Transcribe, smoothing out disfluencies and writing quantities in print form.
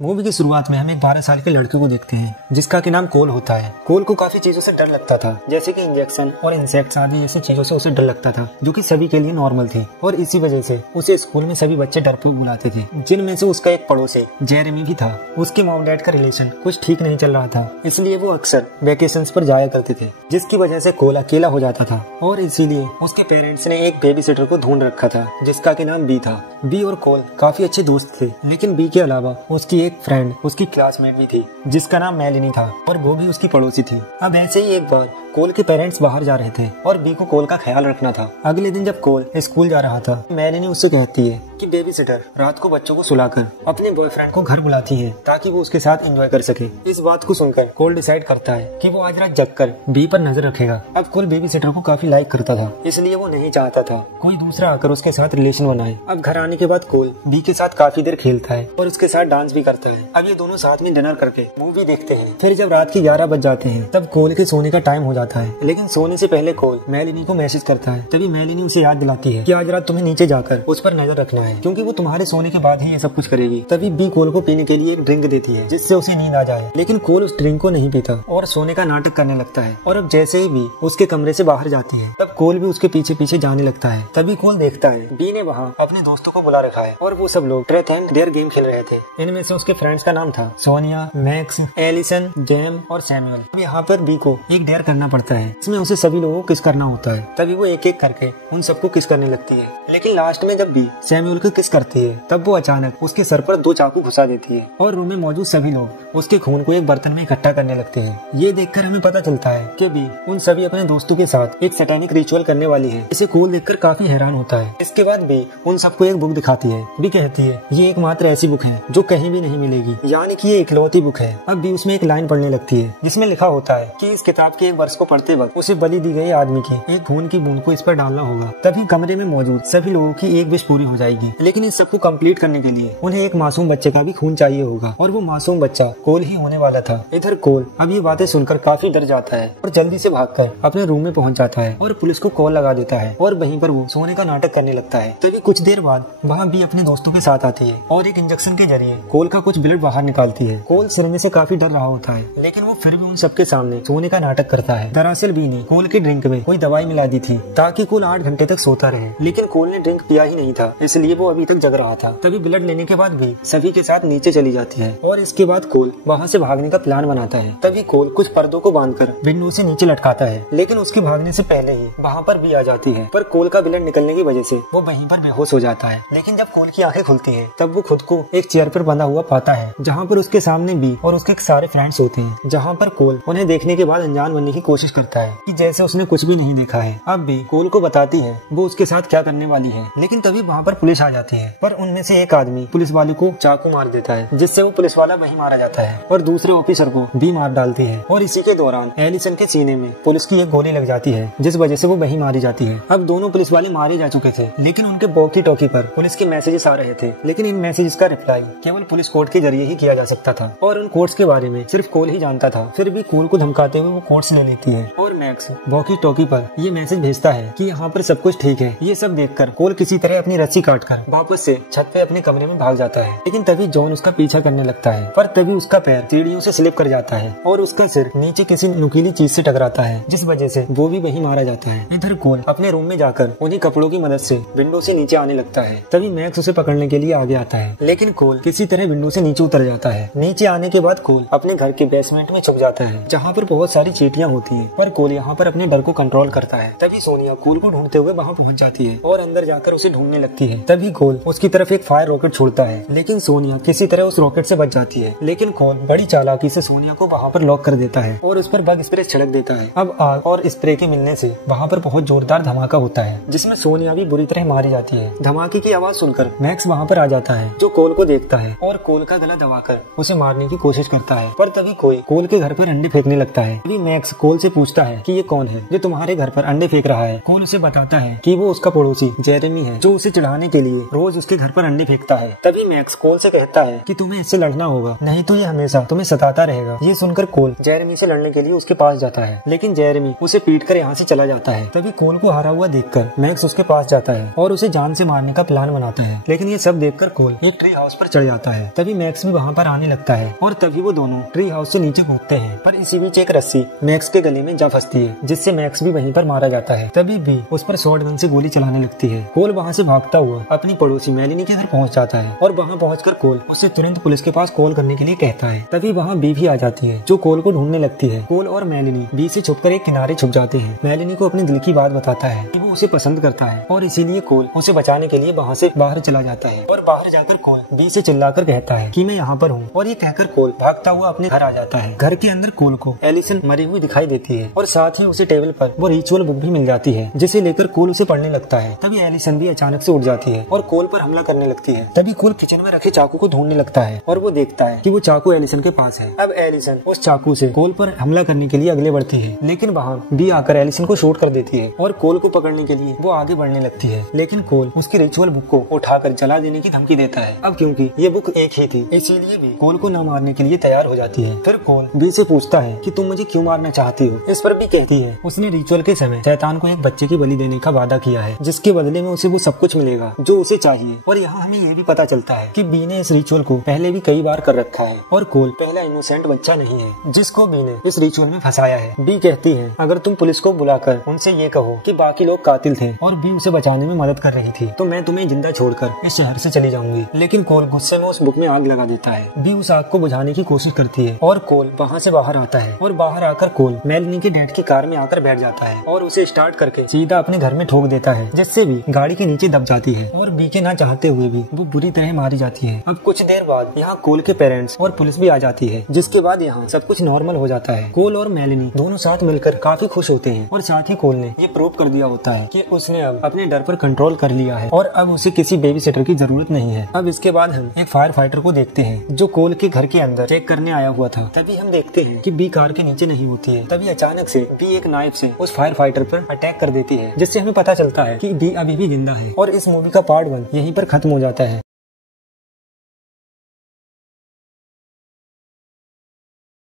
Movie की शुरुआत में हम एक 12 साल के लड़के को देखते हैं जिसका कि नाम कोल होता है। कोल को काफी चीजों से डर लगता था, जैसे कि इंजेक्शन और इंसेक्ट्स आदि जैसी चीजों से उसे डर लगता था, जो कि सभी के लिए नॉर्मल थी। और इसी वजह से उसे स्कूल में सभी बच्चे डरपोक बुलाते थे, जिनमें से उसका एक पड़ोसी जेरेमी भी था। उसके मॉम डैड का रिलेशन कुछ ठीक नहीं चल रहा था, इसलिए वो अक्सर वेकेशंस पर जाया करते थे, जिसकी वजह से कोल अकेला हो जाता था। और इसीलिए उसके पेरेंट्स ने एक बेबी सिटर को ढूंढ रखा था जिसका कि नाम बी था। बी और कोल काफी अच्छे दोस्त थे, लेकिन बी के अलावा उसकी एक फ्रेंड, उसकी क्लासमेट भी थी जिसका नाम मेलिनी था, और वो भी उसकी पड़ोसी थी। अब ऐसे ही एक बार कोल के पेरेंट्स बाहर जा रहे थे और बी को कोल का ख्याल रखना था। अगले दिन जब कोल स्कूल जा रहा था, मेलिनी उससे कहती है कि बेबी सिटर रात को बच्चों को सुलाकर अपने बॉयफ्रेंड को घर बुलाती है ताकि वो उसके साथ एंजॉय कर सके। इस बात को सुनकर कोल डिसाइड करता है कि वो आज रात जगकर बी पर नजर रखेगा। अब कोल बेबी सिटर को काफी लाइक करता था, इसलिए वो नहीं चाहता था कोई दूसरा आकर उसके साथ रिलेशन बनाए। अब घर आने के बाद कोल बी के साथ काफी देर खेलता है और उसके साथ डांस भी करता है। अब ये दोनों साथ में डिनर करके मूवी देखते हैं। फिर जब रात के 11 बज जाते हैं तब कोल के सोने का टाइम हो जाता है, लेकिन सोने से पहले कोल मेलिनी को मैसेज करता है। तभी मेलिनी उसे याद दिलाती है कि आज रात तुम्हें नीचे जाकर उस पर नजर रखना है, क्योंकि वो तुम्हारे सोने के बाद ही ये सब कुछ करेगी। तभी बी कोल को पीने के लिए एक ड्रिंक देती है जिससे उसे नींद आ जाए, लेकिन कोल उस ड्रिंक को नहीं पीता और सोने का नाटक करने लगता है। और अब जैसे ही बी उसके कमरे से बाहर जाती है तब कोल भी उसके पीछे पीछे जाने लगता है। तभी कोल देखता है बी ने वहाँ अपने दोस्तों को बुला रखा है और वो सब लोग ट्रूथ एंड डेयर गेम खेल रहे थे। इनमें से उसके फ्रेंड्स का नाम था सोनिया, मैक्स, एलिसन, जेम और सैमुअल। अब यहाँ पर बी को एक डेयर करना पड़ता है, इसमें उसे सभी लोगों को किस करना होता है। तभी वो एक एक करके उन सबको किस करने लगती है, लेकिन लास्ट में जब बी सैमुअल को किस करती है तब वो अचानक उसके सर पर 2 चाकू घुसा देती है और रूम में मौजूद सभी लोग उसके खून को एक बर्तन में इकट्ठा करने लगते हैं। ये देखकर हमें पता चलता है कि बी उन सभी अपने दोस्तों के साथ एक सैटेनिक रिचुअल करने वाली है। इसे कोल देखकर काफी हैरान होता है। इसके बाद बी उन सबको एक बुक दिखाती है। बी कहती है ये एकमात्र ऐसी बुक है जो कहीं भी नहीं मिलेगी, यानी कि ये इकलौती बुक है। अब बी उसमें एक लाइन पढ़ने लगती है जिसमें लिखा होता है कि इस किताब के एक वर्ष को पढ़ते वक्त उसे बलि दी गई आदमी की एक खून की बूंद को इस पर डालना होगा, तभी कमरे में मौजूद सभी लोगों की एक विश पूरी हो जाएगी। लेकिन इस सबको कंप्लीट करने के लिए उन्हें एक मासूम बच्चे का भी खून चाहिए होगा, और वो मासूम बच्चा कोल ही होने वाला था। इधर कोल अब ये बातें सुनकर काफी डर जाता है और जल्दी से भागकर अपने रूम में पहुंच जाता है और पुलिस को कॉल लगा देता है और वहीं पर वो सोने का नाटक करने लगता है। तभी कुछ देर बाद वहाँ बी अपने दोस्तों के साथ आती है और एक इंजेक्शन के जरिए कोल का कुछ ब्लड बाहर निकालती है। कोल सिरने से काफी डर रहा होता है, लेकिन वो फिर भी उन सबके सामने सोने का नाटक करता है। दरअसल बी ने कोल के ड्रिंक में कोई दवाई मिला दी थी ताकि कोल 8 घंटे तक सोता रहे, लेकिन कोल ने ड्रिंक पिया ही नहीं था, इसलिए वो अभी तक जग रहा था। तभी ब्लड लेने के बाद भी सभी के साथ नीचे चली जाती है और इसके बाद कोल वहाँ से भागने का प्लान बनाता है। तभी कोल कुछ पर्दों को बांधकर विंडो से नीचे लटकाता है, लेकिन उसके भागने से पहले ही वहाँ पर बी आ जाती है। पर कोल का ब्लड निकलने की वजह से वो वहीं पर बेहोश हो जाता है। लेकिन जब कोल की आंखें खुलती है तब वो खुद को एक चेयर पर बंधा हुआ पाता है, जहाँ पर उसके सामने बी और उसके सारे फ्रेंड्स होते हैं। जहाँ पर कोल उन्हें देखने के बाद अनजान बनने की कोशिश करता है कि जैसे उसने कुछ भी नहीं देखा है। अब बी कोल को बताती है वो उसके साथ क्या करने वाली है, लेकिन तभी वहाँ पर पुलिस आ जाती है। पर उनमें से एक आदमी पुलिस वाले को चाकू मार देता है, जिससे वो पुलिस वाला वहीं मारा जाता है और दूसरे ऑफिसर को बी मार डालती है। और इसी के दौरान एलिसन के सीने में पुलिस की एक गोली लग जाती है, जिस वजह से वो वहीं मारी जाती है। अब दोनों पुलिस वाले मारे जा चुके थे, लेकिन उनके वॉकी टॉकी पर पुलिस के मैसेजेस आ रहे थे, लेकिन इन मैसेजेस का रिप्लाई केवल पुलिस कोर्ट के जरिए ही किया जा सकता था और उन कोर्ट्स के बारे में सिर्फ कोल ही जानता था। फिर भी कोल को धमकाते हुए वो कोर्ट्स ले लेती है और मैक्स वॉकी टॉकी पर ये मैसेज भेजता है कि यहाँ पर सब कुछ ठीक है। ये सब देखकर कोल किसी तरह अपनी रस्सी काटकर वापस से छत पे अपने कमरे में भाग जाता है, लेकिन तभी जॉन उसका पीछा करने लगता है। पर तभी उसका पैर सीढ़ियों से स्लिप कर जाता है और उसका सिर नीचे किसी नुकीली चीज से टकराता है, जिस वजह से वो भी वहीं मारा जाता है। इधर कोल अपने रूम में जाकर उन्हीं कपड़ों की मदद से विंडो से नीचे आने लगता है। तभी मैक्स उसे पकड़ने के लिए आगे आता है, लेकिन कोल किसी तरह विंडो से नीचे उतर जाता है। नीचे आने के बाद कोल अपने घर के बेसमेंट में छुप जाता है, जहाँ पर बहुत सारी चींटियां होती है, पर कोल यहाँ पर अपने डर को कंट्रोल करता है। तभी सोनिया कोल को ढूंढते हुए वहाँ पहुँच जाती है और अंदर जाकर उसे ढूंढने लगती है। तभी कोल उसकी तरफ एक फायर रॉकेट छोड़ता है, लेकिन सोनिया किसी तरह उस रॉकेट से बच जाती है। लेकिन कोल बड़ी चालाकी से सोनिया को वहाँ पर लॉक कर देता है और उस पर बग स्प्रे छिड़क देता है। अब आग और स्प्रे के मिलने से वहाँ पर बहुत जोरदार धमाका होता है, जिसमें सोनिया भी बुरी तरह मारी जाती है। धमाके की आवाज सुनकर मैक्स वहाँ पर आ जाता है, जो कोल को देखता है और कोल का गला दबाकर उसे मारने की कोशिश करता है। पर तभी कोई कोल के घर पर अंडे फेंकने लगता है। तभी मैक्स कोल से से पूछता है कि ये कौन है जो तुम्हारे घर पर अंडे फेंक रहा है। कोल उसे बताता है कि वो उसका पड़ोसी जेरेमी है जो उसे चिढ़ाने के लिए रोज उसके घर पर अंडे फेंकता है। तभी मैक्स कोल से कहता है कि तुम्हें इससे लड़ना होगा, नहीं तो ये हमेशा तुम्हें सताता रहेगा। ये सुनकर कोल जेरेमी से लड़ने के लिए उसके पास जाता है, लेकिन जेरेमी उसे पीटकर यहाँ से चला जाता है। तभी कोल को हारा हुआ देखकर मैक्स उसके पास जाता है और उसे जान से मारने का प्लान बनाता है, लेकिन ये सब देखकर कोल एक ट्री हाउस पर चढ़ जाता है। तभी मैक्स भी वहाँ पर आने लगता है और तभी वो दोनों ट्री हाउस से नीचे कूदते हैं, पर इसी बीच एक रस्सी मैक्स के गले में जा फंसती है, जिससे मैक्स भी वहीं पर मारा जाता है। तभी भी उस पर शॉटगन से गोली चलाने लगती है। कोल वहाँ से भागता हुआ अपनी पड़ोसी मेलिनी के घर पहुँच जाता है और वहाँ पहुँचकर कोल उसे तुरंत पुलिस के पास कॉल करने के लिए कहता है। तभी वहाँ बी भी आ जाती है जो कोल को ढूंढने लगती है। कोल और मेलिनी बी से छुपकर एक किनारे छुप जाते हैं। मेलिनी को अपने दिल की बात बताता है कि वो उसे पसंद करता है और इसीलिए कोल उसे बचाने के लिए वहाँ से बाहर चला जाता है और बाहर जाकर कोल बी से चिल्लाकर कहता है कि मैं यहाँ पर हूँ, और ये कहकर कोल भागता हुआ अपने घर आ जाता है। घर के अंदर कोल को एलिसन मरी हुई दिखाई देती है और साथ ही उसे टेबल पर वो रिचुअल बुक भी मिल जाती है, जिसे लेकर कोल उसे पढ़ने लगता है। तभी एलिसन भी अचानक से उठ जाती है और कोल पर हमला करने लगती है। तभी कोल किचन में रखे चाकू को ढूंढने लगता है और वो देखता है कि वो चाकू एलिसन के पास है। अब एलिसन उस चाकू से कोल पर हमला करने के लिए अगले बढ़ती है, लेकिन वहाँ बी आकर एलिसन को शूट कर देती है और कोल को पकड़ने के लिए वो आगे बढ़ने लगती है, लेकिन कोल उसकी रिचुअल बुक को उठाकर जला देने की धमकी देता है। अब क्योंकि ये बुक एक ही थी, इसीलिए भी कोल को न मारने के लिए तैयार हो जाती है। फिर कोल बी से पूछता है कि तुम मुझे क्यों मारना चाहती हो। इस पर भी कहती है उसने रिचुअल के समय शैतान को एक बच्चे की बलि देने का वादा किया है, जिसके बदले में उसे वो सब कुछ मिलेगा जो उसे चाहिए। और यहाँ हमें ये भी पता चलता है कि बी ने इस रिचुअल को पहले भी कई बार कर रखा है और कोल पहला इनोसेंट बच्चा नहीं है जिसको बी ने इस रिचुअल में फंसाया है। बी कहती है अगर तुम पुलिस को बुलाकर उनसे ये कहो कि बाकी लोग कातिल थे और बी उसे बचाने में मदद कर रही थी, तो मैं तुम्हें जिंदा छोड़कर इस शहर से चली जाऊंगी। लेकिन कोल गुस्से में उस बुक में आग लगा देता है। बी उस आग को बुझाने की कोशिश करती है और कोल वहाँ से बाहर आता है और बाहर आकर कोल मेलिनी के डैड की कार में आकर बैठ जाता है और उसे स्टार्ट करके सीधा अपने घर में ठोक देता है, जिससे भी गाड़ी के नीचे दब जाती है और बी के ना चाहते हुए भी वो बुरी तरह मारी जाती है। अब कुछ देर बाद यहाँ कोल के पेरेंट्स और पुलिस भी आ जाती है, जिसके बाद यहाँ सब कुछ नॉर्मल हो जाता है। कोल और मेलिनी दोनों साथ मिलकर काफी खुश होते हैं और साथ ही कोल ने ये प्रूव कर दिया होता है कि उसने अब अपने डर पर कंट्रोल कर लिया है और अब उसे किसी बेबी सिटर की जरूरत नहीं है। अब इसके बाद हम एक फायर फाइटर को देखते हैं जो कोल के घर के अंदर चेक करने आया हुआ था। तभी हम देखते हैं कि बी कार के नीचे नहीं होती है। तभी अचानक से बी एक नाइफ से उस फायर फाइटर पर अटैक कर देती है, जिससे हमें पता चलता है कि बी अभी भी जिंदा है। और इस मूवी का पार्ट 1 यहीं पर खत्म हो जाता है।